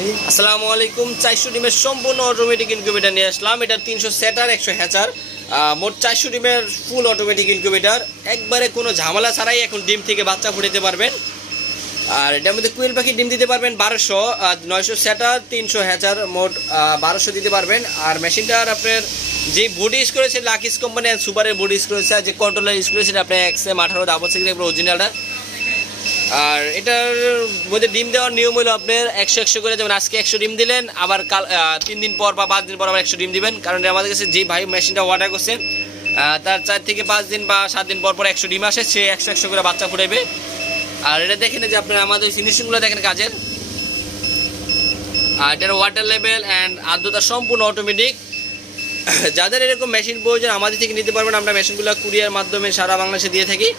আসসালামু আলাইকুম। 400 ডিমের সম্পূর্ণ অটোমেটিক ইনকিউবেটর নিয়ে আসলাম। এটা 300 সেটার 100 হ্যাচার, মোট 400 ডিমের ফুল অটোমেটিক ইনকিউবেটর। একবারে কোনো ঝামেলা ছাড়াই এখন ডিম থেকে বাচ্চা ফুটাতে পারবেন। আর এটার মধ্যে কুইল পাখি ডিম দিতে পারবেন 1200, 900 সেটার 300 হ্যাচার, মোট 1200 দিতে পারবেন। আর মেশিনটার আপনার যে বডি ইউজ করেছে লাকিস কোম্পানি আর সুপারের বডি ইউজ করেছে, আর যে কন্ট্রোলার ইউজ করেছে আপনার XM 18 ডাবল সিক্স অরিজিনালটা। আর এটার মধ্যে ডিম দেওয়ার নিয়ম হলো আপনার 100 করে, যেমন আজকে 100 ডিম দিলেন, আবার কাল 3 দিন পর বা 5 দিন পর আবার 100 ডিম দিবেন। কারণ আমাদের কাছে যে ভাই মেশিনটা অর্ডার করছে তার 4 থেকে 5 দিন বা 7 দিন পর পর 100 ডিম আসে, সে 100 করে বাচ্চা ফুটাবে। আর এটা দেখেন যে আপনার আমাদের ফিনিশিংগুলো দেখেন কাজের। আর এটার ওয়াটার লেভেল অ্যান্ড আর্দ্রতা সম্পূর্ণ অটোমেটিক। যাদের এরকম মেশিন প্রয়োজন আমাদের থেকে নিতে পারবেন। আমরা মেশিনগুলো কুরিয়ার মাধ্যমে সারা বাংলাদেশে দিয়ে থাকি।